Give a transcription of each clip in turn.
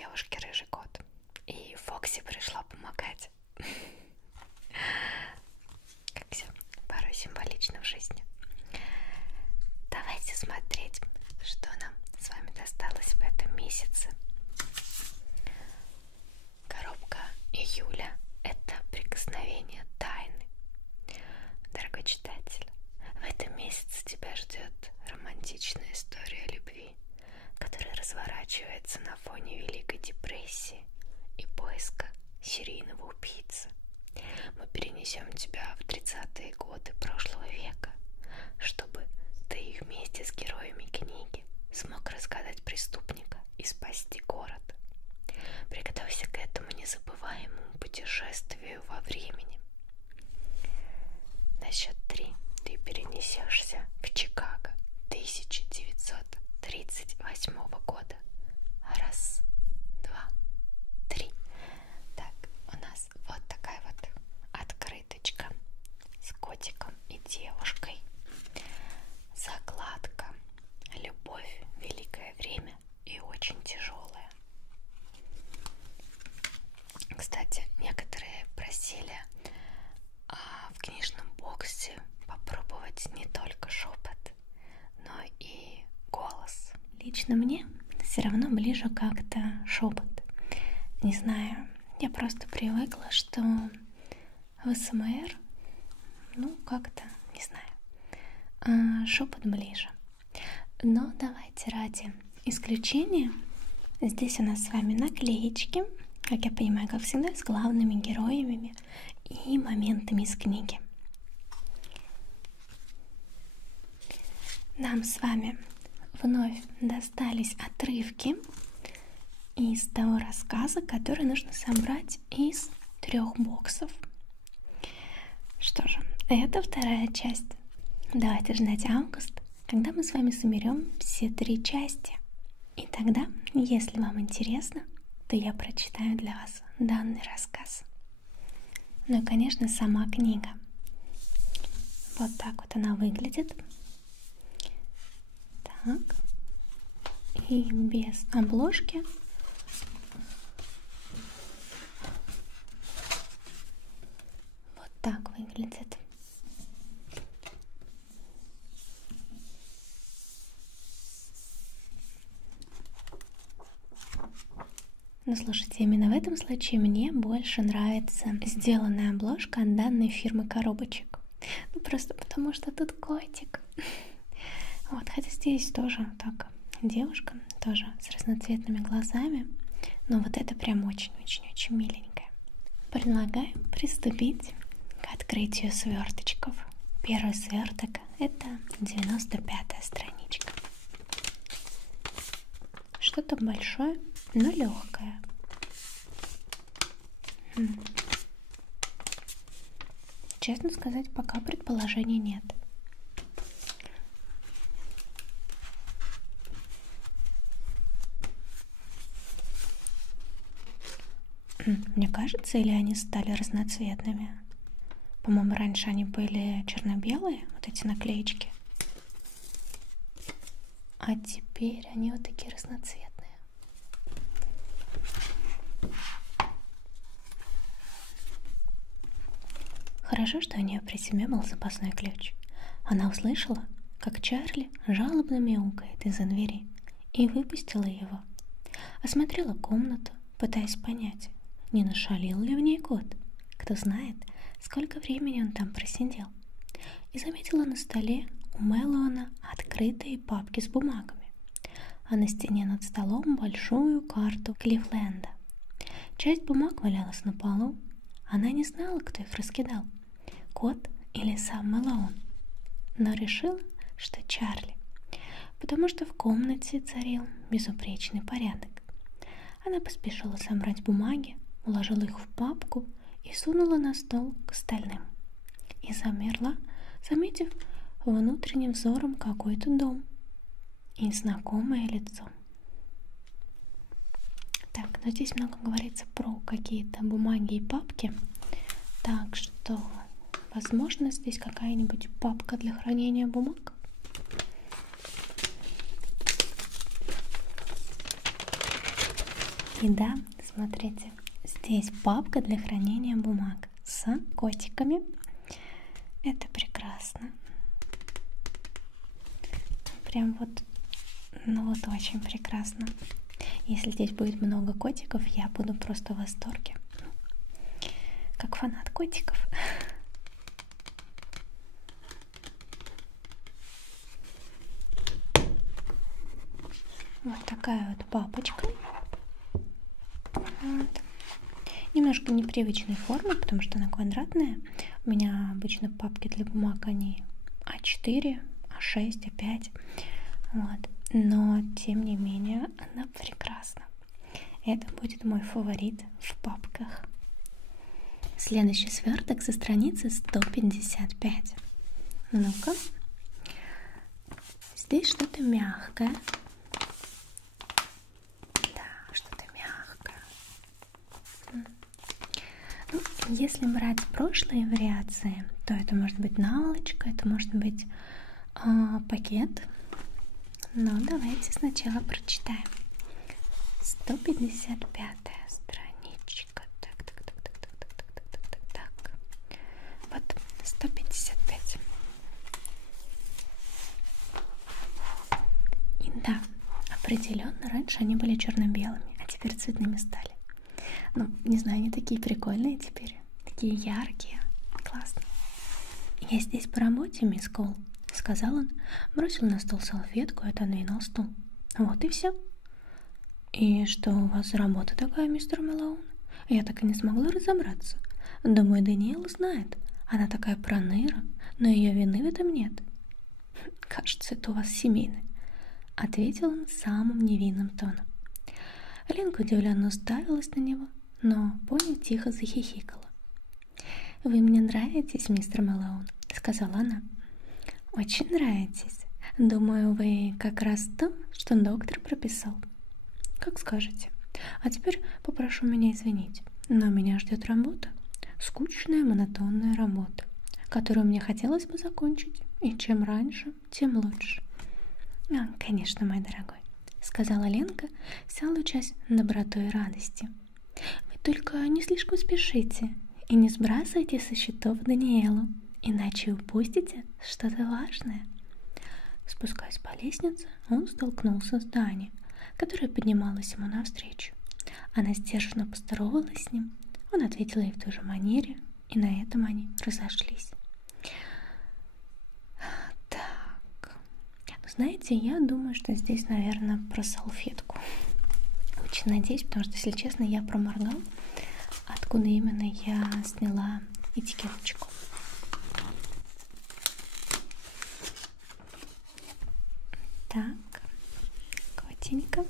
девушке рыжий кот, и Фокси пришло помогать. Как все порой символично в жизни. Давайте смотреть, что нам с вами досталось в этом месяце. Коробка июля – это прикосновение тайны. Дорогой читатель, в этом месяце тебя ждет романтичная история любви, которая разворачивается на фоне Великой депрессии и поиска серийного убийцы. Мы перенесем тебя в 30-е годы прошлого века, чтобы ты вместе с героями книги смог разгадать преступника и спасти город. Приготовься к этому незабываемому путешествию во времени. На счет 3 ты перенесешься в Чикаго 1938 года. Раз, два, три. Так, у нас вот такая вот открыточка с котиком и девушкой. Закладка. Любовь, великое время и очень тяжелая. Кстати, некоторые просили в книжном боксе попробовать не только шепот, но и голос. Лично мне все равно ближе как-то шепот. Не знаю, я просто привыкла, что в СМР, как-то, не знаю, шепот ближе. Но давайте ради исключения. Здесь у нас с вами наклеечки, как я понимаю, как всегда, с главными героями и моментами из книги. Нам с вами вновь достались отрывки из того рассказа, который нужно собрать из 3 боксов. Что же, это вторая часть. Давайте ждать август, когда мы с вами соберем все 3 части. И тогда, если вам интересно, то я прочитаю для вас данный рассказ. Ну и, конечно, сама книга. Вот так вот она выглядит. Так. И без обложки. Вот так выглядит. Но слушайте, именно в этом случае мне больше нравится сделанная обложка от данной фирмы коробочек. Просто потому что тут котик. Вот, хотя здесь тоже так девушка, тоже с разноцветными глазами. Но вот это прям очень-очень-очень миленькая. Предлагаю приступить к открытию сверточков. Первый сверток — это 95-я страничка. Что-то большое, но легкое. Честно сказать, пока предположений нет. Мне кажется, или они стали разноцветными? По-моему, раньше они были черно-белые, вот эти наклеечки. А теперь они вот такие разноцветные. Хорошо, что у нее при себе был запасной ключ. Она услышала, как Чарли жалобно мяукает из-за двери, и выпустила его. Осмотрела комнату, пытаясь понять, не нашалил ли в ней кот. Кто знает, сколько времени он там просидел. И заметила на столе у Мэллоуна открытые папки с бумагами, а на стене над столом большую карту Кливленда. Часть бумаг валялась на полу. Она не знала, кто их раскидал, кот или сам Мэллоун, но решила, что Чарли, потому что в комнате царил безупречный порядок. Она поспешила собрать бумаги, уложила их в папку и сунула на стол к остальным. И замерла, заметив внутренним взором какой-то дом и знакомое лицо. Так, но здесь много говорится про какие-то бумаги и папки, так что, возможно, здесь какая-нибудь папка для хранения бумаг. И да, смотрите, здесь папка для хранения бумаг с котиками. Это прекрасно. Прям вот, ну вот очень прекрасно. Если здесь будет много котиков, я буду просто в восторге. Как фанат котиков. Вот такая вот папочка. Вот. Немножко непривычной формы, потому что она квадратная. У меня обычно папки для бумаг, они А4, А6, А5. Вот. Но, тем не менее, она прекрасна. Это будет мой фаворит в папках. Следующий сверток со страницы 155. Ну-ка. Здесь что-то мягкое. Да, что-то мягкое. Ну, если брать прошлые вариации, то это может быть наволочка, это может быть пакет. Но давайте сначала прочитаем. 155-я страничка. Так. Вот 155. И да, определенно раньше они были черно-белыми, а теперь цветными стали. Ну, не знаю, они такие прикольные теперь. Такие яркие. Классно. Я здесь по работе, мисс Кол, сказал он, бросил на стол салфетку и отодвинул стул. Вот и все. И что у вас за работа такая, мистер Мэлоун? Я так и не смогла разобраться. Думаю, Даниэл знает. Она такая проныра, но ее вины в этом нет. Кажется, это у вас семейное, ответил он самым невинным тоном. Ленка удивленно уставилась на него, но Пони тихо захихикала. «Вы мне нравитесь, мистер Мэлоун», — сказала она. «Очень нравитесь. Думаю, вы как раз то, что доктор прописал». «Как скажете. А теперь попрошу меня извинить, но меня ждет работа. Скучная, монотонная работа, которую мне хотелось бы закончить, и чем раньше, тем лучше». «Конечно, мой дорогой», — сказала Ленка, вся лучась добротой и радостью. «Вы только не слишком спешите и не сбрасывайте со счетов Даниэлу, иначе упустите что-то важное». Спускаясь по лестнице, он столкнулся с Дани, которая поднималась ему навстречу. Она сдержанно поздоровалась с ним, он ответил ей в той же манере, и на этом они разошлись. Так, знаете, я думаю, что здесь, наверное, про салфетку. Очень надеюсь, потому что, если честно, я проморгал, откуда именно я сняла этикеточку. Так, котенька.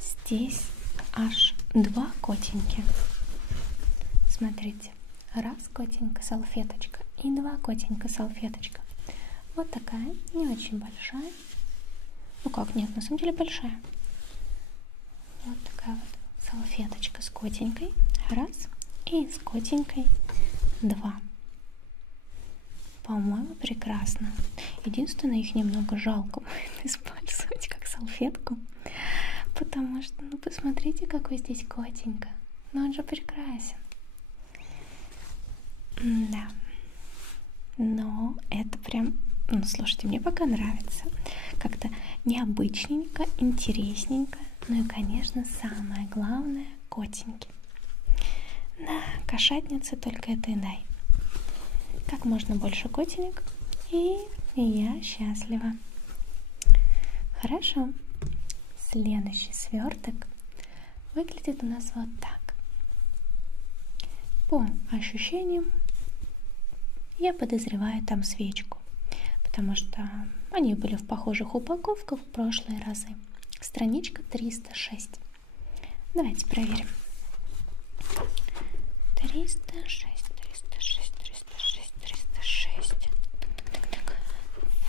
Здесь аж два котеньки. Смотрите, раз котенька салфеточка и два котенька салфеточка. Вот такая, не очень большая. Ну как, нет, на самом деле большая. Вот такая вот салфеточка с котенькой. Раз. И с котенькой два. По-моему, прекрасно. Единственное, их немного жалко будет использовать как салфетку. Потому что, ну, посмотрите, какой здесь котенька. Ну, он же прекрасен. Да. Но это прям... Ну, слушайте, мне пока нравится. Как-то необычненько, интересненько. Ну и, конечно, самое главное — котеньки. Да, кошатницы только это и дай. Как можно больше котенек, и я счастлива. Хорошо. Следующий сверток выглядит у нас вот так. По ощущениям, я подозреваю там свечку, потому что они были в похожих упаковках в прошлые разы. Страничка 306. Давайте проверим. 306. Так.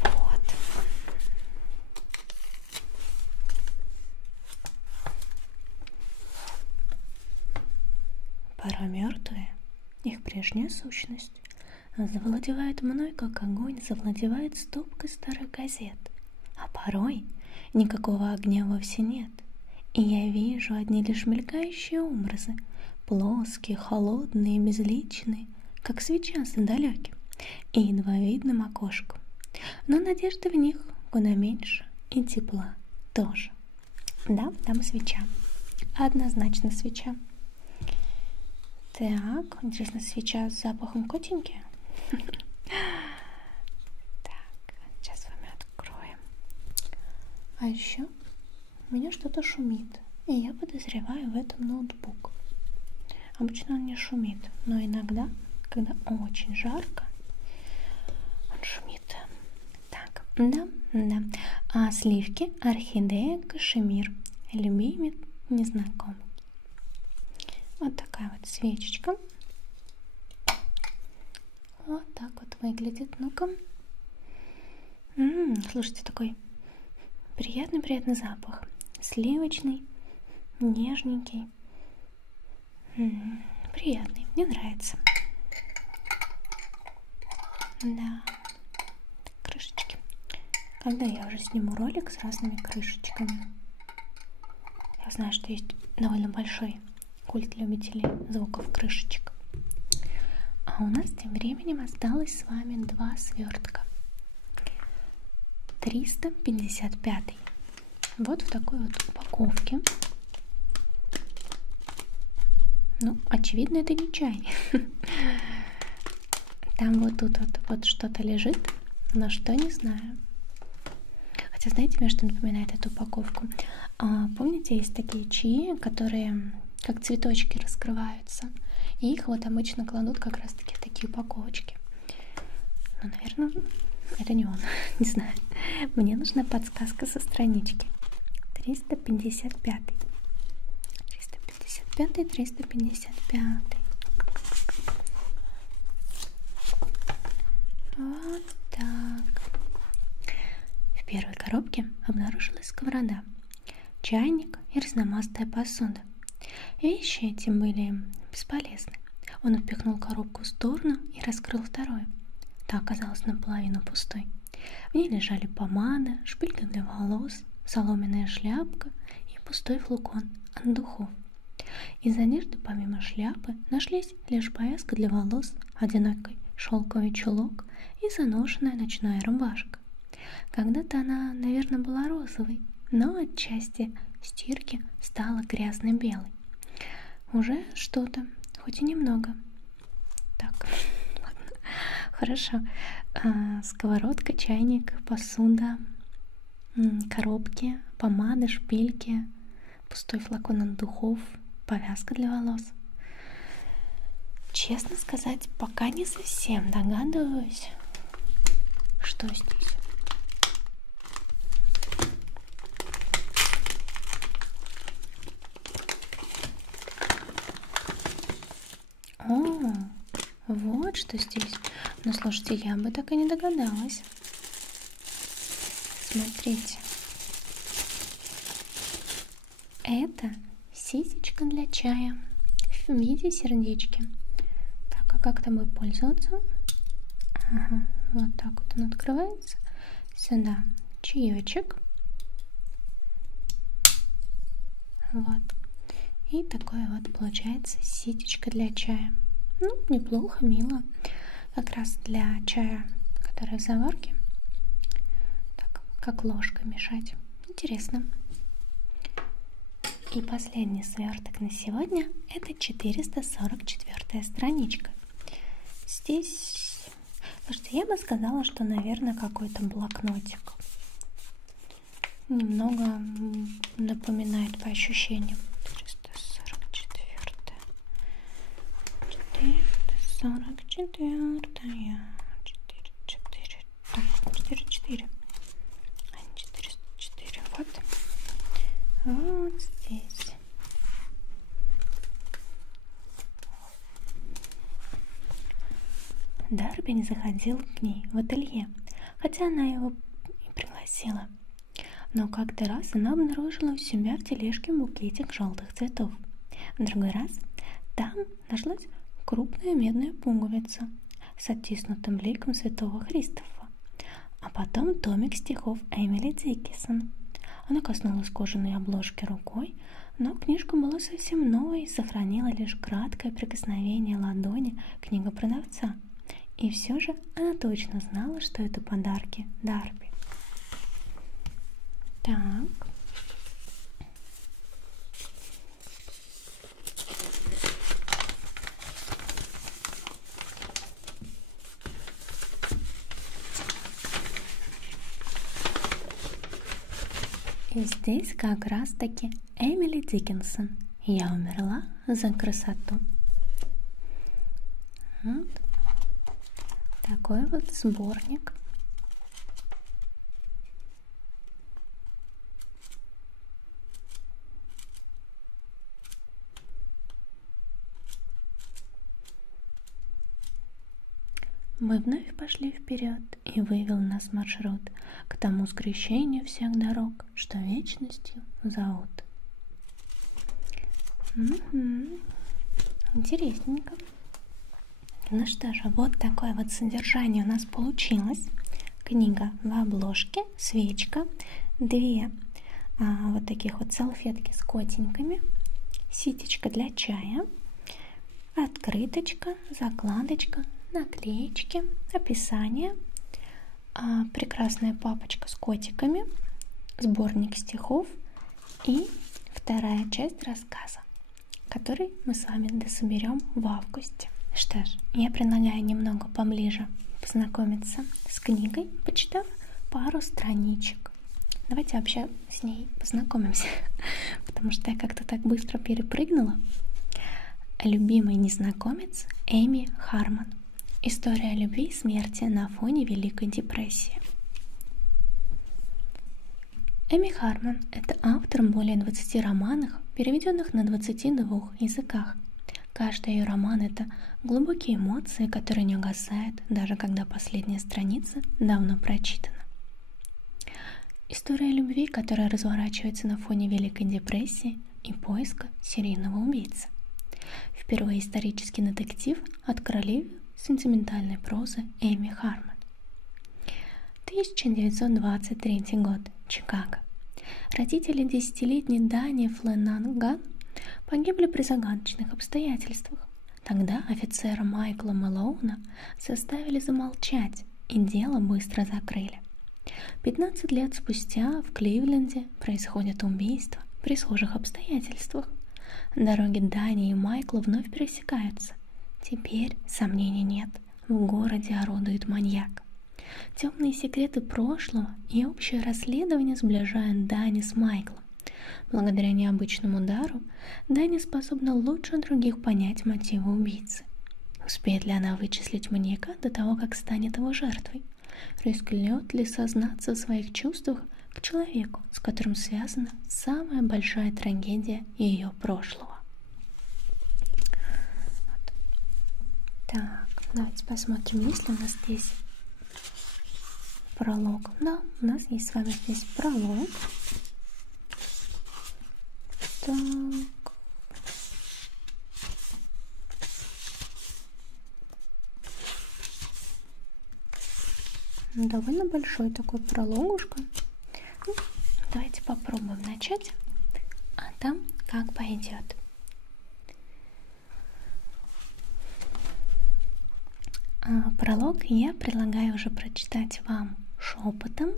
Вот. Пора мертвые, их прежняя сущность, завладевает мной, как огонь завладевает стопкой старых газет, а порой Никакого огня вовсе нет, и я вижу одни лишь мелькающие образы, плоские, холодные, безличные, как свеча за далеким и едва видным окошком. Но надежды в них куда меньше, и тепла тоже. Да, там свеча. Однозначно свеча. Так, интересно, свеча с запахом котеньки? Так, сейчас с вами откроем. А еще у меня что-то шумит, и я подозреваю в этом ноутбук. Обычно он не шумит, но иногда, когда очень жарко, он шумит. Так, да. А сливки, орхидея, кашемир, любимец незнакомый. Вот такая вот свечечка. Вот так вот выглядит. Ну-ка. Слушайте, такой приятный запах. Сливочный, нежненький. Приятный, мне нравится. Да. Крышечки. Когда я уже сниму ролик с разными крышечками? Я знаю, что есть довольно большой культ любителей звуков крышечек. А у нас тем временем осталось с вами 2 свертка. 355. Вот в такой вот упаковке. Ну, очевидно, это не чай. Там вот тут вот что-то лежит, но что, не знаю. Хотя, знаете, мне что напоминает эту упаковку? Помните, есть такие чаи, которые как цветочки раскрываются, и их вот обычно кладут как раз-таки в такие упаковочки. Ну, наверное, это не он, не знаю. Мне нужна подсказка со странички. 355. 355. Вот так. В первой коробке обнаружилась сковорода, чайник и разномастная посуда. Вещи эти были бесполезны. Он упихнул коробку в сторону и раскрыл вторую. Та оказалась наполовину пустой. В ней лежали помада, шпилька для волос, соломенная шляпка и пустой флакон от духов. Из одежды помимо шляпы нашлись лишь повязка для волос, одинокий шелковый чулок и заношенная ночная рубашка. Когда-то она, наверное, была розовой, но от части стирки стала грязно-белой. Уже что-то, хоть и немного. Так, ладно, хорошо. Сковородка, чайник, посуда, коробки, помада, шпильки, пустой флакон от духов, повязка для волос. Честно сказать, пока не совсем догадываюсь, что здесь. О, вот что здесь. Ну, слушайте, я бы так и не догадалась. Смотрите. Это сисечка для чая в виде сердечки. Так, а как там будет пользоваться? Ага, вот так вот он открывается. Сюда чаечек. Вот. И такое вот получается ситечко для чая. Ну, неплохо, мило. Как раз для чая, который в заварке. Так, как ложкой мешать. Интересно. И последний сверток на сегодня — это 444 страничка. Здесь, слушайте, я бы сказала, что, наверное, какой-то блокнотик. Немного напоминает по ощущениям. 444. Так, 4. А не 404. Вот здесь. Дарби не заходил к ней в ателье, хотя она его и пригласила. Но как-то раз она обнаружила у себя в тележке букетик желтых цветов. В другой раз там нашлась крупная медная пуговица с оттиснутым ликом святого Христофа, а потом томик стихов Эмили Диккенсон. Она коснулась кожаной обложки рукой, но книжка была совсем новой и сохранила лишь краткое прикосновение ладони книгопродавца. И все же она точно знала, что это подарки Дарби. Так. И здесь как раз таки Эмили Диккенсон. Я умерла за красоту. Вот. Такой вот сборник. Мы вновь пошли вперед, и вывел нас маршрут к тому скрещению всех дорог, что вечностью зовут. Интересненько. Ну что же, вот такое вот содержание у нас получилось. Книга в обложке, свечка, две вот таких вот салфетки с котеньками, ситечка для чая, открыточка, закладочка, наклеечки, описание, прекрасная папочка с котиками, сборник стихов и вторая часть рассказа, который мы с вами дособерем в августе. Что ж, я предлагаю немного поближе познакомиться с книгой, почитав пару страничек. Давайте вообще с ней познакомимся, потому что я как-то так быстро перепрыгнула. Любимый незнакомец Эми Харман. История любви и смерти на фоне Великой депрессии. Эми Харман – это автор более 20 романов, переведенных на 22 языках. Каждый ее роман – это глубокие эмоции, которые не угасают, даже когда последняя страница давно прочитана. История любви, которая разворачивается на фоне Великой депрессии и поиска серийного убийцы. Впервые исторический детектив от королевы сентиментальной прозы Эми Харман. 1923 год. Чикаго. Родители 10-летней Дани Фленаган погибли при загадочных обстоятельствах. Тогда офицера Майкла Мэлоуна заставили замолчать, и дело быстро закрыли. 15 лет спустя в Кливленде происходит убийство при схожих обстоятельствах. Дороги Дани и Майкла вновь пересекаются. Теперь сомнений нет, в городе орудует маньяк. Темные секреты прошлого и общее расследование сближают Дани с Майклом. Благодаря необычному дару Дани способна лучше других понять мотивы убийцы. Успеет ли она вычислить маньяка до того, как станет его жертвой? Рискнет ли сознаться в своих чувствах к человеку, с которым связана самая большая трагедия ее прошлого? Так, давайте посмотрим, есть ли у нас здесь пролог. Да, у нас есть с вами здесь пролог. Так. Довольно большой такой прологушка. Ну, давайте попробуем начать, а там как пойдет. Пролог я предлагаю уже прочитать вам шепотом,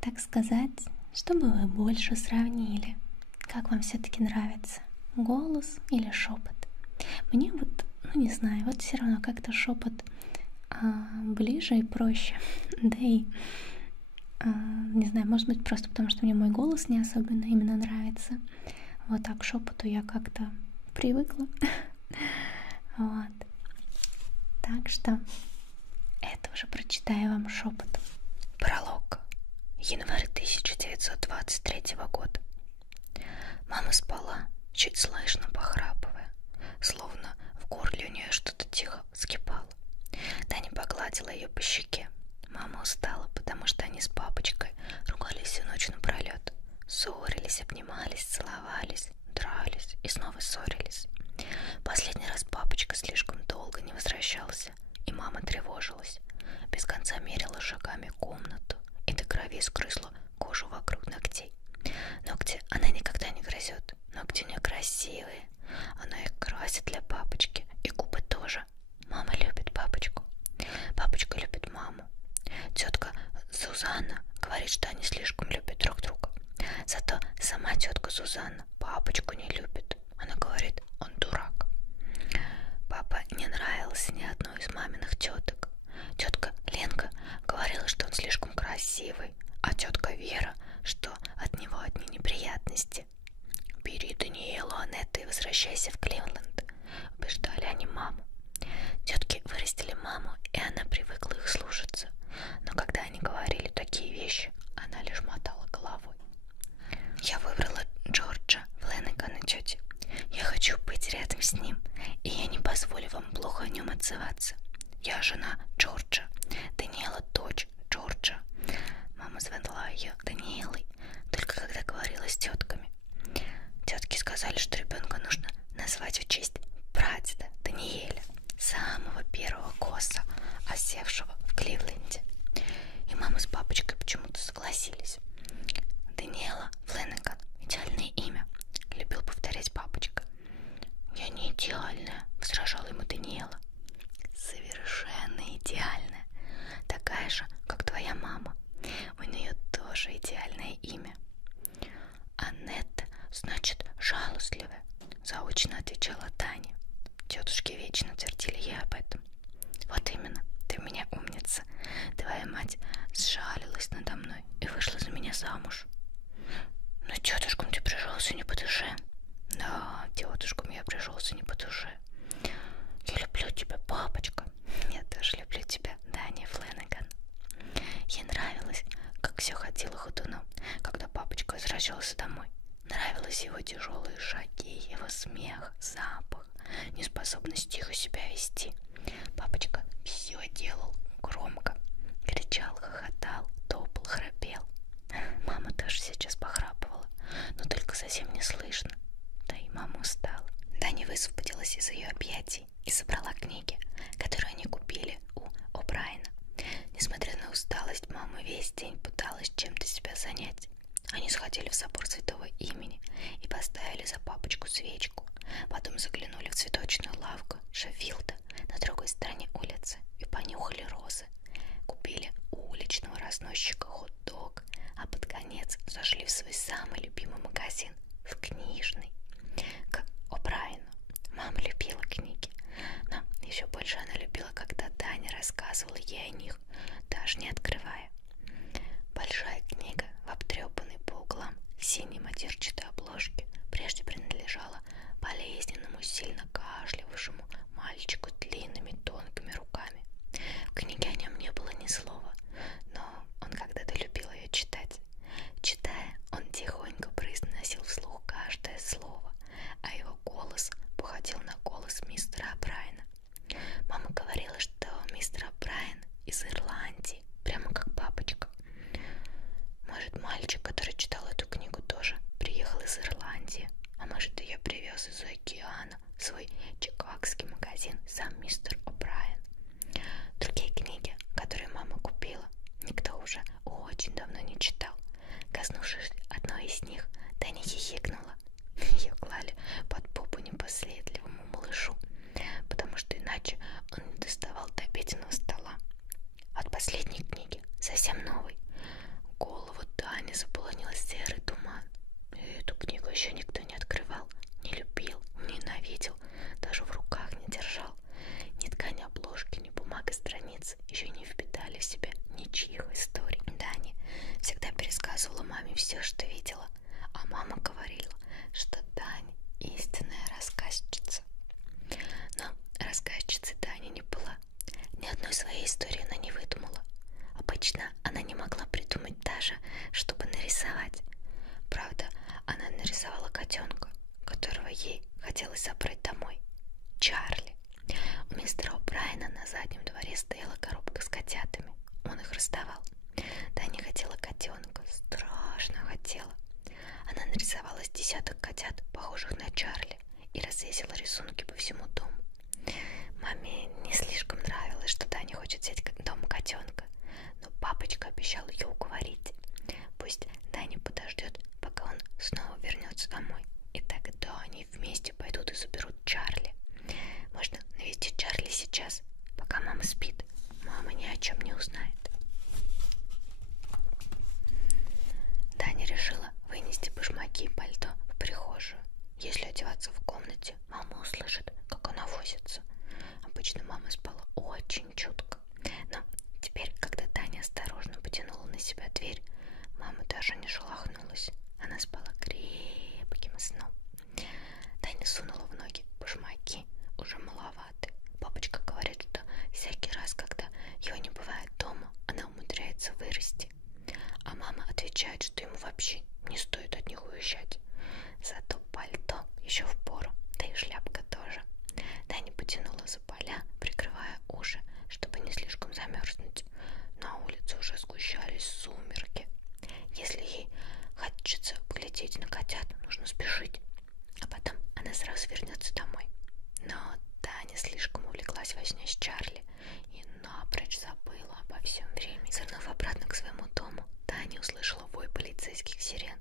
так сказать, чтобы вы больше сравнили, как вам все-таки нравится, голос или шепот. Мне вот, не знаю, вот все равно как-то шепот ближе и проще. Да и, не знаю, может быть просто потому, что мне мой голос не особенно именно нравится. Вот так к шепоту я как-то привыкла. Вот. Так что это уже прочитаю вам шепотом. Пролог. Январь 1923 года. Мама спала, чуть слышно похрапывая, словно в горле у нее что-то тихо вскипало. Таня погладила ее по щеке. Мама устала, потому что они с папочкой ругались всю ночь напролет. Ссорились, обнимались, целовались, дрались и снова ссорились. Последний раз папочка слишком долго не возвращался, и мама тревожилась. Без конца мерила шагами комнату и до крови скрысла кожу вокруг ногтей. красивые. Она их красит для папочки, и губы тоже. Мама любит папочку. Папочка любит маму. Тетка Сузанна говорит, что они слишком любят друг друга. Зато сама тетка Сузанна папочку не любит. Она говорит, он дурак. Папа не нравился ни одной из маминых теток. Тетка Ленка говорила, что он слишком красивый, а тетка Вера, что от него одни неприятности. «Бери Даниэлу, Анетта, и возвращайся в Кливленд», — убеждали они маму. Тетки вырастили маму, и она привыкла их слушаться. Но когда они говорили такие вещи, она лишь мотала головой. «Я выбрала Джорджа Флэннегана, тетя. Я хочу быть рядом с ним, и я не позволю вам плохо о нем отзываться. Я жена Джорджа, Даниэла дочь Джорджа». Мама звала ее Даниэлой, только когда говорила с тетками. Тетки сказали, что ребенка нужно назвать в честь прадеда Даниэля, самого первого коса, осевшего в Кливленде. И мама с папочкой почему-то согласились. Даниэла Флэннеган — идеальное имя, любил повторять папочка. «Я не идеальная», — возражала ему Даниэла. «Совершенно идеальная, такая же, как твоя мама. У нее тоже идеальное имя». «Анетта значит жалостливая», — заочно отвечала Таня. Тетушки вечно твердили ей об этом. «Вот именно, ты у меня умница. Твоя мать сжалилась надо мной и вышла за меня замуж». «Но тетушкам ты пришелся не по душе». «Да, тетушкам я пришелся не по душе». «Я люблю тебя, папочка». «Я тоже люблю тебя, Таня Флэннеган». Ей нравилось, как все ходило ходуном, когда папочка возвращался домой. Нравились его тяжелые шаги, его смех, запах, неспособность тихо себя вести. Папочка все делал громко, кричал, хохотал, топал, храпел. Мама тоже сейчас похрапывала, но только совсем не слышно. Да и мама устала. Таня высвободилась из ее объятий и собрала книги, которые они купили у О'Брайена. Несмотря на усталость, мама весь день пыталась чем-то себя занять. Они сходили в собор Святого Имени и поставили за папочку свечку. Потом заглянули в цветочную лавку Шеффилда на другой стороне улицы и понюхали розы. Купили у уличного разносчика хот-дог, а под конец зашли в свой самый любимый магазин, в книжный, к О'Брайену. Мама любила книги, но еще больше она любила, когда Таня рассказывала ей о них, даже не открывая. Большая книга в обтрепанной по углам синей матерчатой обложке прежде принадлежала болезненному, сильно кашлявшему мальчику с длинными тонкими руками. В книге о нем не было ни слова, но он когда-то любил ее читать. Читая, он тихонько произносил вслух каждое слово, а его голос походил на голос мистера О'Брайена. Мама говорила, что мистер О'Брайен из Ирландии, прямо как папочка. Может, мальчик, который читал эту книгу, тоже приехал из Ирландии, а может, ее привез из океана в свой чикагский магазин сам мистер О'Брайен. Другие книги, которые мама купила, никто уже очень давно не читал. Коснувшись одной из них, Таня хихикнула. Ее клали под попу непоследливому малышу, потому что иначе он не доставал до обеденного стола. От последней книги, совсем новой, голову Тани заполонил серый туман. Эту книгу еще никто не открывал, не любил, ненавидел, даже в руках не держал. Ни ткань обложки, ни бумага страниц еще не впитали в себя ничьих историй. Таня всегда пересказывала маме все, что видела, а мама говорила, что Таня истинная рассказчица. Но рассказчицей Таня не была. Ни одной своей истории она не выдумала. Обычно она не могла придумать даже, чтобы нарисовать. Правда, она нарисовала котенка, которого ей хотелось забрать домой. Чарли. У мистера О'Брайена на заднем дворе стояла коробка с котятами. Он их раздавал. Таня хотела котенка, страшно хотела. Она нарисовала с десяток котят, похожих на Чарли, и развесила рисунки по всему дому. Маме не слишком нравилось, что Таня хочет взять дома котенка, но папочка обещал ее уговорить. Пусть Таня подождет, пока он снова вернется домой. И тогда они вместе пойдут и заберут Чарли. Можно навестить Чарли сейчас, пока мама спит. Мама ни о чем не узнает. Таня решила вынести башмаки и пальто в прихожую. Если одеваться в комнате, мама услышит, как она возится. Обычно мама спала очень чутко. Но теперь, когда Таня осторожно потянула на себя дверь, мама даже не шелохнулась. Она спала крепким сном. Таня сунула в ноги башмаки, уже маловаты. Папочка говорит, что всякий раз, когда его не бывает дома, она умудряется вырасти. А мама отвечает, что ему вообще не стоит от них уезжать. Зато пальто еще впору, да и шляпка тоже. Таня потянула за поля, прикрывая уши, чтобы не слишком замерзнуть. На улице уже сгущались сумерки. Если ей хочется поглядеть на котят, нужно спешить. А потом она сразу вернется домой. Но Таня слишком увлеклась во сне с Чарли и напрочь забыла обо всем времени. Свернув обратно к своему дому, Таня услышала вой полицейских сирен.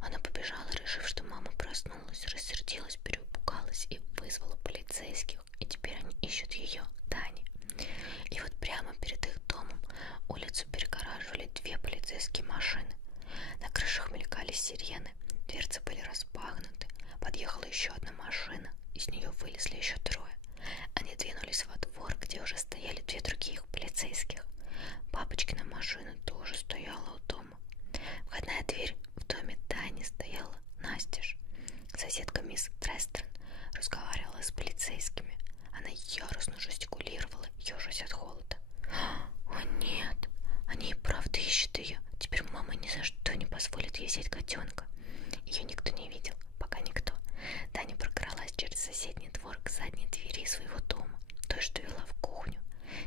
Она побежала, решив, что мама проснулась, рассердилась, перепугалась и вызвала полицейских. И теперь они ищут ее, Тани. И вот прямо перед их домом улицу перегораживали две полицейские машины. На крышах мелькали сирены, дверцы были распахнуты. Подъехала еще одна машина, из нее вылезли еще трое. Они двинулись во двор, где уже стояли две других полицейских. Папочкина машина тоже стояла у дома. Входная дверь в доме Тани стояла настежь. Соседка мисс Престон разговаривала с полицейскими. Она яростно жестикулировала, ежась от холода. О нет, они и правда ищут ее. Теперь мама ни за что не позволит ей взять котенка. Ее никто не видел, пока никто. Таня прокралась через соседний двор к задней двери своего дома, той, что вела в кухню.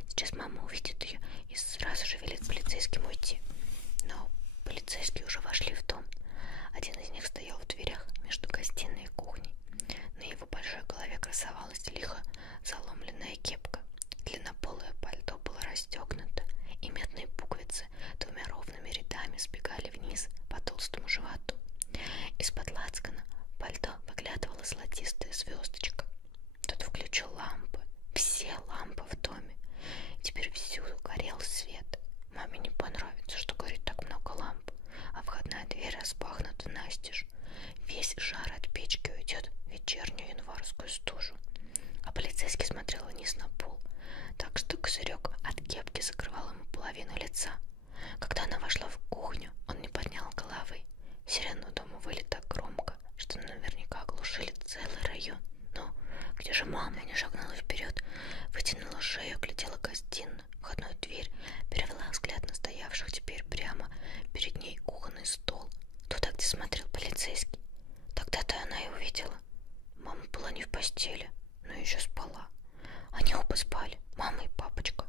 Сейчас мама увидит ее и сразу же велит полицейским уйти. Но полицейские уже вошли в дом. Один из них стоял в дверях между гостиной и кухней. На его большой голове красовалась лихо заломленная кепка. Длиннополое пальто было расстегнуто, и медные пуговицы двумя ровными рядами сбегали вниз по толстому животу. Из-под лацкана пальто выглядывала золотистая звездочка. Тот включил лампы, все лампы в доме. Теперь всюду горел свет. Маме не понравится, что горит так много ламп, а входная дверь распахнута настежь. Весь жар от печки уйдет в вечернюю январскую стужу. А полицейский смотрел вниз на пол, так что козырек от кепки закрывал ему половину лица. Когда она вошла в кухню, он не поднял головы. Сирены у дома выли так громко, что наверняка оглушили целый район. Но где же мама? Она шагнула вперед, вытянула шею, глядела гостиную, входную дверь, перевела взгляд на стоявших теперь прямо перед ней кухонный стол, туда, где смотрел полицейский. Тогда-то она и увидела. Мама была не в постели, но еще спала. Они оба спали, мама и папочка,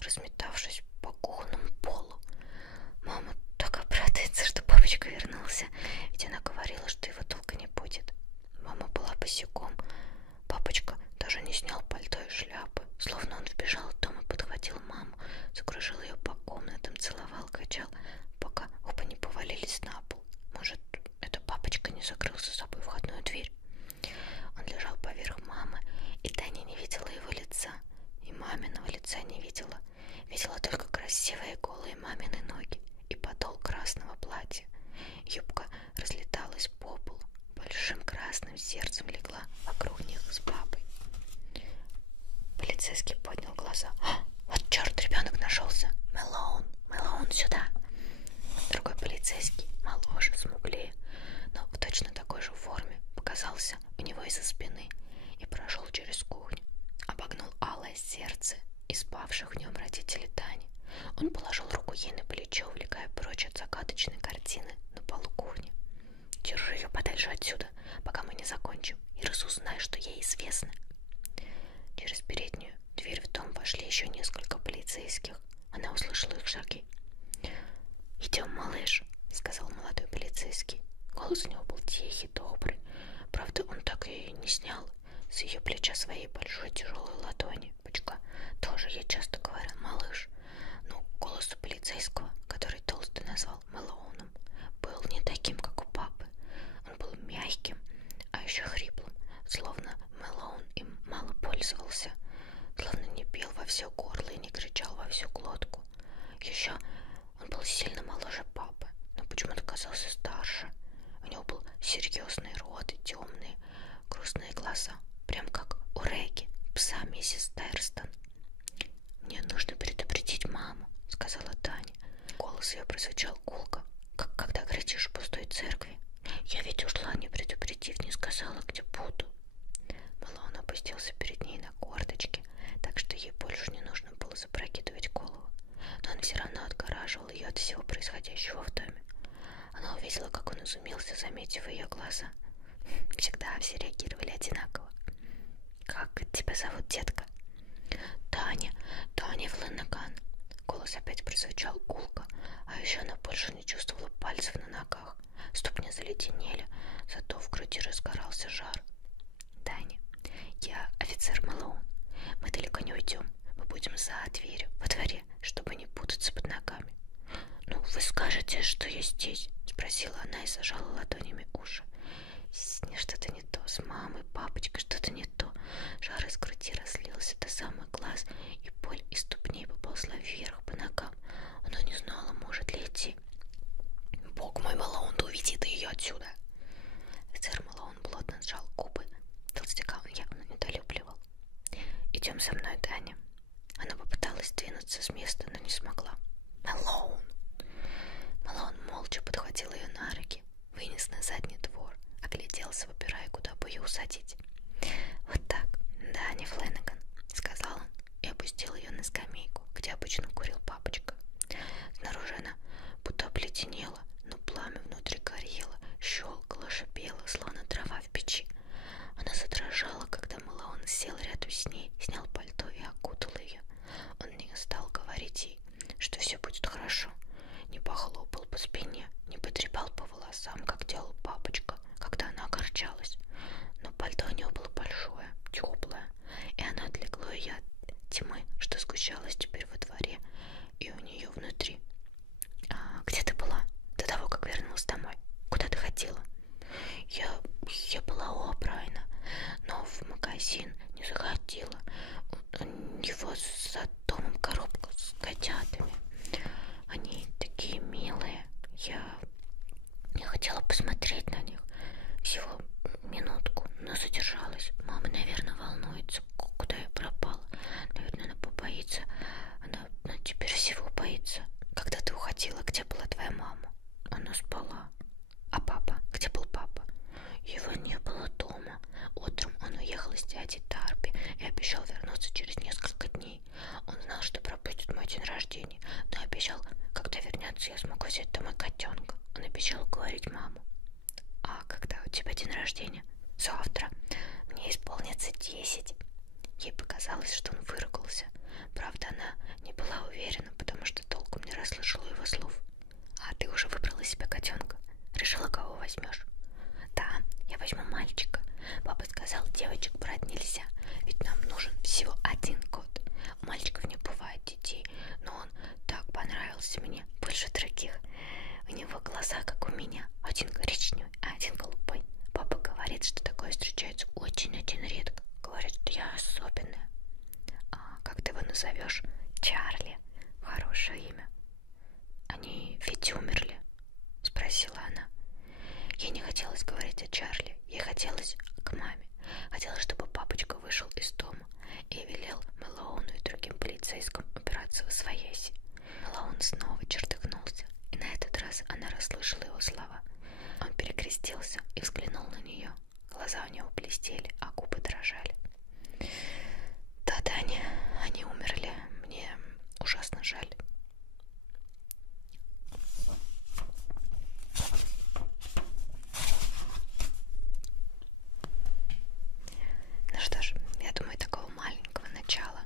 разметавшись по кухонному полу. Мама так обрадуется, что папочка вернулся, ведь она говорила, что его долго не будет. Мама была босиком. Папочка даже не снял пальто и шляпы, словно он вбежал в дом и подхватил маму, закружил ее по комнатам, целовал, качал, пока оба не повалились на пол. Может, это папочка не закрыл за собой входную дверь? Он лежал поверх мамы, и Таня не видела его лица, и маминого лица не видела. Видела только красивые голые мамины ноги и подол красного платья. Юбка разлеталась по полу, большим красным сердцем легла вокруг них с папой. Полицейский поднял глаза. Вот черт, ребенок нашелся. Мэлоун, сюда. Другой полицейский, моложе, смуглее, но в точно такой же форме, показался у него из-за спины и прошел через кухню, обогнул алое сердце и спавших в нем родителей Тани. Он положил руку ей на плечо, увлекая прочь от загадочной картины на полу кухни. Держи ее подальше отсюда, пока мы не закончим, и разузнай, что ей известно. Через переднюю дверь в дом вошли еще несколько полицейских. Она услышала их шаги. «Идем, малыш», — сказал молодой полицейский. Голос у него был тихий, добрый. Правда, он так и не снял с ее плеча своей большой тяжелой ладони. Пучка тоже ей часто говорил «малыш». Но голос у полицейского, который толстый назвал Мэлоуном, был не таким, как у папы. Он был мягким, словно Мэлоун им мало пользовался, словно не пел во все горло и не кричал во всю глотку. Еще он был сильно моложе папы, но почему-то казался старше. У него был серьезный рот и темные грустные глаза, прям как у Регги, пса миссис Тайрстон. «Мне нужно предупредить маму», — сказала Таня. Голос ее прозвучал гулко, как когда кричишь в пустой церкви. «Я ведь ушла, не предупредив, не сказала, где буду». Мэлоун опустился перед ней на корточки, так что ей больше не нужно было запрокидывать голову. Но он все равно отгораживал ее от всего происходящего в доме. Она увидела, как он изумился, заметив ее глаза. Всегда все реагировали одинаково. «Как тебя зовут, детка?» «Таня, Таня Флэнаган». Голос опять прозвучал гулко, а еще она больше не чувствовала пальцев на ногах. Ступни заледенели, зато в груди разгорался жар. «Таня, я офицер Мэлоун. Мы далеко не уйдем. Мы будем за дверью, во дворе, чтобы не путаться под ногами». «Ну, вы скажете, что я здесь?» — спросила она и зажала ладонями уши. «С ней что-то не то, с мамой, папочкой что-то не то». Жар из груди разлился до самых глаз, и боль из ступней поползла вверх по ногам. Она не знала, может ли идти. «Бог мой, Мэлоун, да уведи ты ее отсюда!» Офицер Мэлоун плотно сжал губы. Толстяка он явно недолюбливал. «Идем со мной, Таня». Она попыталась двинуться с места, но не смогла. «Мэлоун!» Мэлоун молча подхватил ее на руки, вынес на задний двор, огляделся, выбирая, куда бы ее усадить. «Вот так, Таня Флэнаган», — сказал он и опустил ее на скамейку, где обычно курил папочка. Снаружи она будто обледенела, но пламя внутри горело, щелкало, шипело, словно трава в печи. Она задрожала, когда Мэлоун сел рядом с ней, снял пальто и окутал ее. Он не стал говорить ей, что все будет хорошо, не похлопал по спине, не потрепал по волосам, как делал папочка, когда она огорчалась. Но пальто у нее было большое, теплое, и оно отвлекло ее от тьмы, что сгущалась теперь во дворе и у нее внутри. «А где ты была до того, как вернулась домой? Куда ты ходила?» Я была у О'Брайена, но в магазин не заходила. У него за домом коробка с котятами. Они такие милые. Я хотела посмотреть на них всего минутку, но задержалась. Мама, наверное, волнуется, куда я пропала. Наверное, она побоится. Она теперь всего боится. Когда ты уходила, где была твоя мама? Она спала. А папа? Где был папа? Его не было дома. Утром он уехал с дядей Дарби и обещал вернуться через несколько дней. Он знал, что пропустит мой день рождения, но обещал, когда вернется, я смогу взять домой котенка. Он обещал уговорить маму. «А когда у тебя день рождения?» «Завтра. Мне исполнится 10». Ей показалось, что он выругался. Правда, она не была уверена, потому что толком не расслышала его слов. «А ты уже выбрала себе котенка? Решила, кого возьмешь?» «Да, я возьму мальчика. Папа сказал, девочек брать нельзя, ведь нам нужен всего один кот. У мальчиков не бывает детей, но он так понравился мне, больше других. У него глаза, как у меня, один коричневый, а один голубой. Папа говорит, что такое встречается очень-очень редко. Говорит, что я особенная». «А как ты его назовешь?» «Чарли. Хорошее имя». «Они ведь умерли?» — спросила она. Ей не хотелось говорить о Чарли, ей хотелось к маме. Хотелось, чтобы папочка вышел из дома и велел Мэлоуну и другим полицейским убираться восвояси. Мэлоун снова чертыхнулся, и на этот раз она расслышала его слова. Он перекрестился и взглянул на нее. Глаза у него блестели, а губы дрожали. «Да, Таня, они умерли. Мне ужасно жаль». Ну что ж, я думаю, такого маленького начала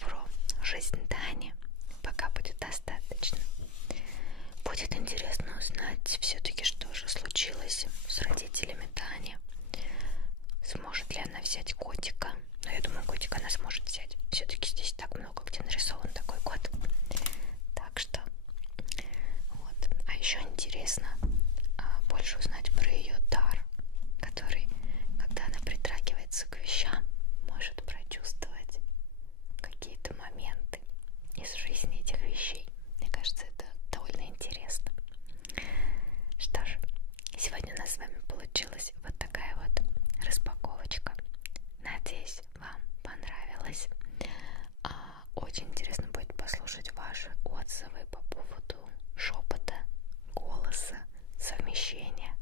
про жизнь Тани пока будет достаточно. Будет интересно узнать все-таки, что же случилось с родителями Тани. Сможет ли она взять котика? Но я думаю, котика она сможет взять. Все-таки здесь так много, где нарисован такой кот. Так что вот. А еще интересно больше узнать про ее дар, который, когда она получилась вот такая вот распаковочка. Надеюсь, вам понравилось. Очень интересно будет послушать ваши отзывы по поводу шепота, голоса, совмещения.